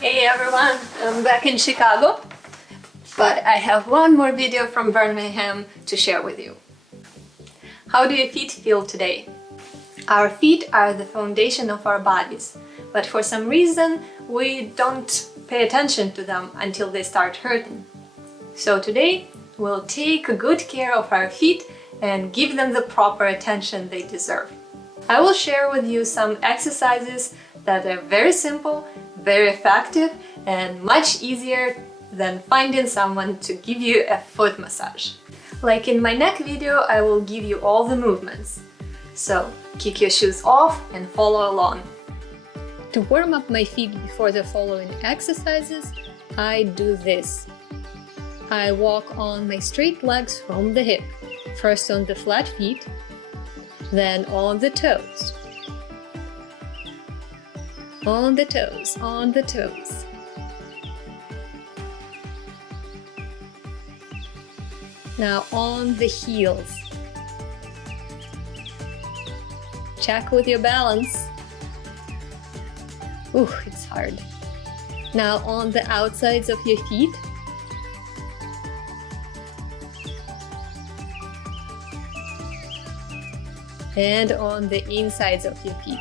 Hey everyone, I'm back in Chicago, but I have one more video from Birmingham to share with you. How do your feet feel today? Our feet are the foundation of our bodies, but for some reason we don't pay attention to them until they start hurting. So today we'll take good care of our feet and give them the proper attention they deserve. I will share with you some exercises that are very simple, very effective, and much easier than finding someone to give you a foot massage. Like in my neck video, I will give you all the movements. So kick your shoes off and follow along. To warm up my feet before the following exercises, I do this. I walk on my straight legs from the hip, first on the flat feet, then on the toes. On the toes, on the toes. Now on the heels. Check with your balance. Ooh, it's hard. Now on the outsides of your feet. And on the insides of your feet.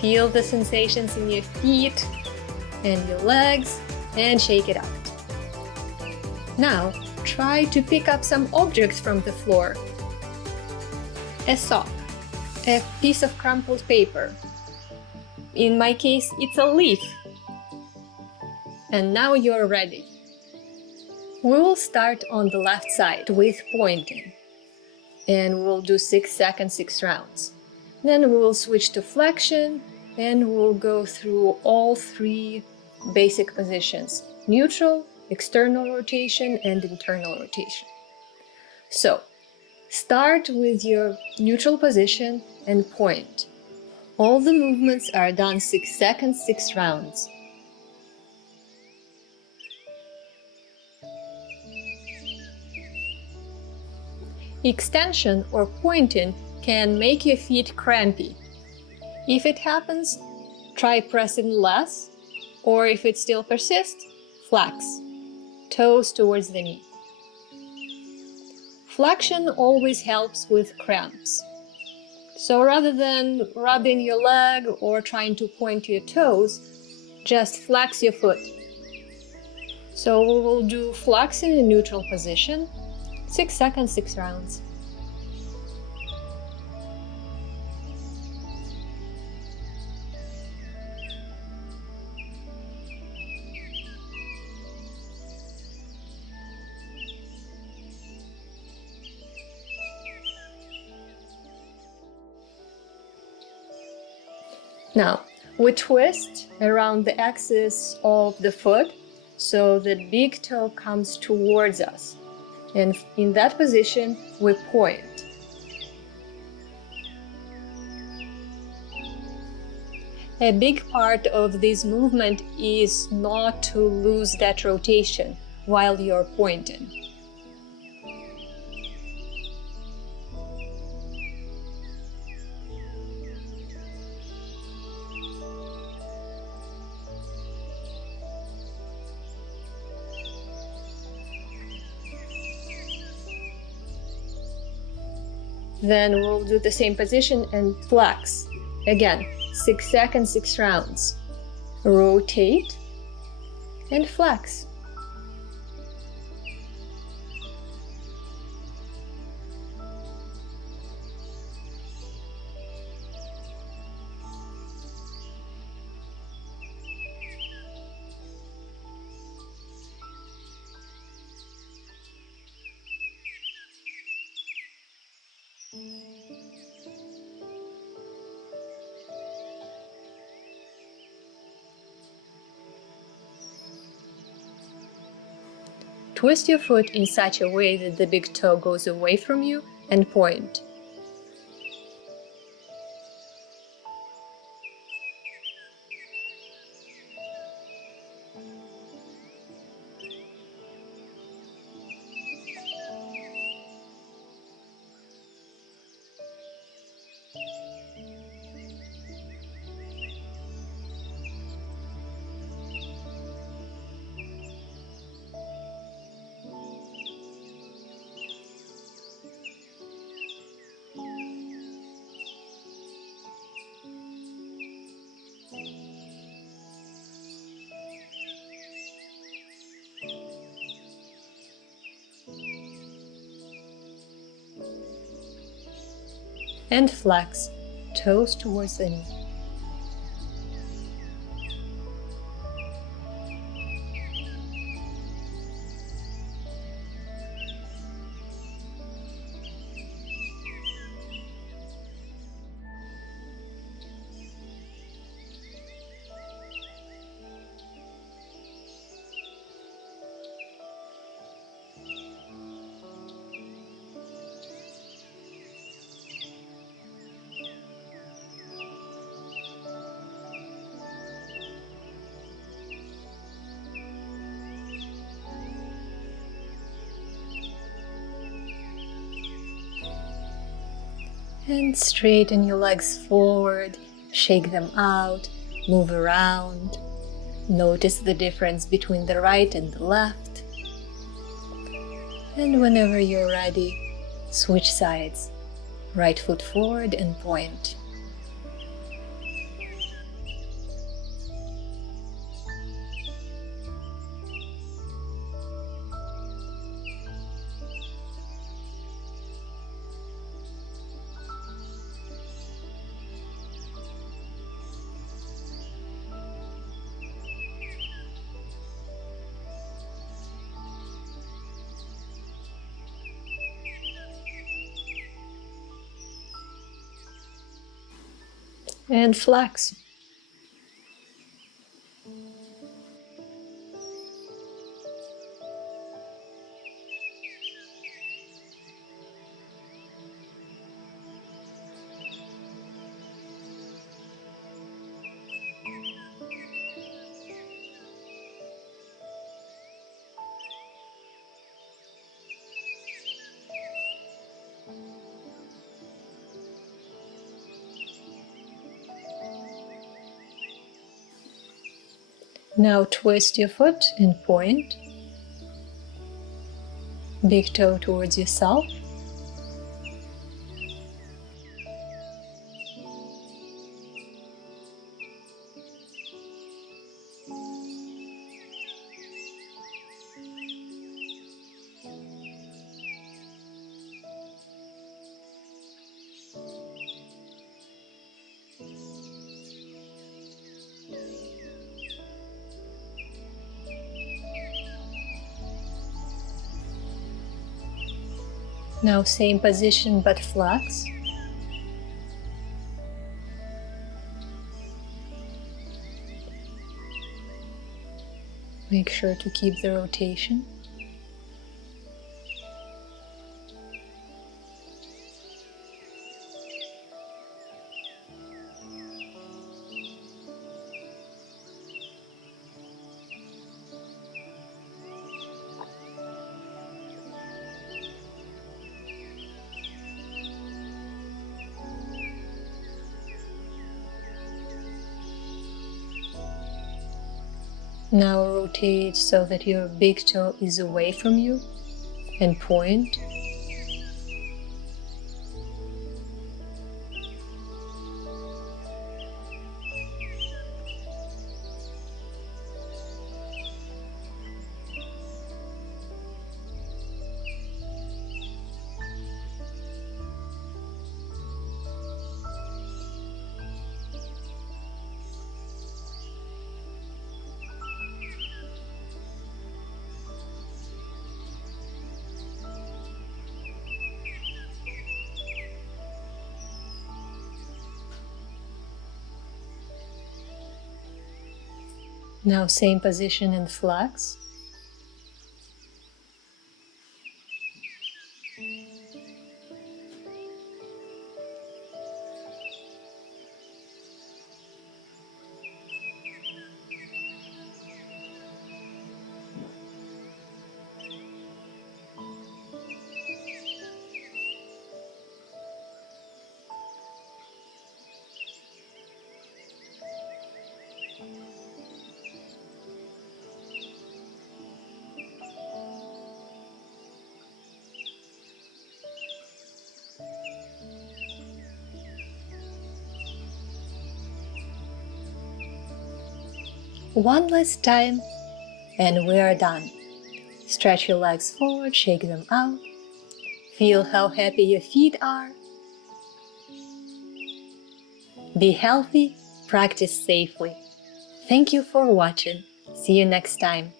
Feel the sensations in your feet and your legs and shake it out. Now, try to pick up some objects from the floor. A sock, a piece of crumpled paper. In my case, it's a leaf. And now you're ready. We will start on the left side with pointing, and we'll do 6 seconds, 6 rounds. Then we will switch to flexion, and we'll go through all 3 basic positions: neutral, external rotation, and internal rotation. So, start with your neutral position and point. All the movements are done 6 seconds, 6 rounds. Extension or pointing can make your feet crampy. If it happens, try pressing less, or if it still persists, flex, toes towards the knee. Flexion always helps with cramps. So rather than rubbing your leg or trying to point your toes, just flex your foot. So we will do flexing in neutral position, 6 seconds, 6 rounds. Now, we twist around the axis of the foot so that big toe comes towards us. And in that position, we point. A big part of this movement is not to lose that rotation while you're pointing. Then we'll do the same position and flex. Again, 6 seconds, 6 rounds. Rotate and flex. Twist your foot in such a way that the big toe goes away from you and point. and flex, toes towards the knee. And straighten your legs forward, shake them out, move around. Notice the difference between the right and the left. And whenever you're ready, switch sides. Right foot forward and point. And flex. Now twist your foot and point. Big toe towards yourself. Now same position but flex. Make sure to keep the rotation. Now rotate so that your big toe is away from you and point. Now same position and flex. One last time, and we are done. Stretch your legs forward, shake them out. Feel how happy your feet are. Be healthy, practice safely. Thank you for watching. See you next time.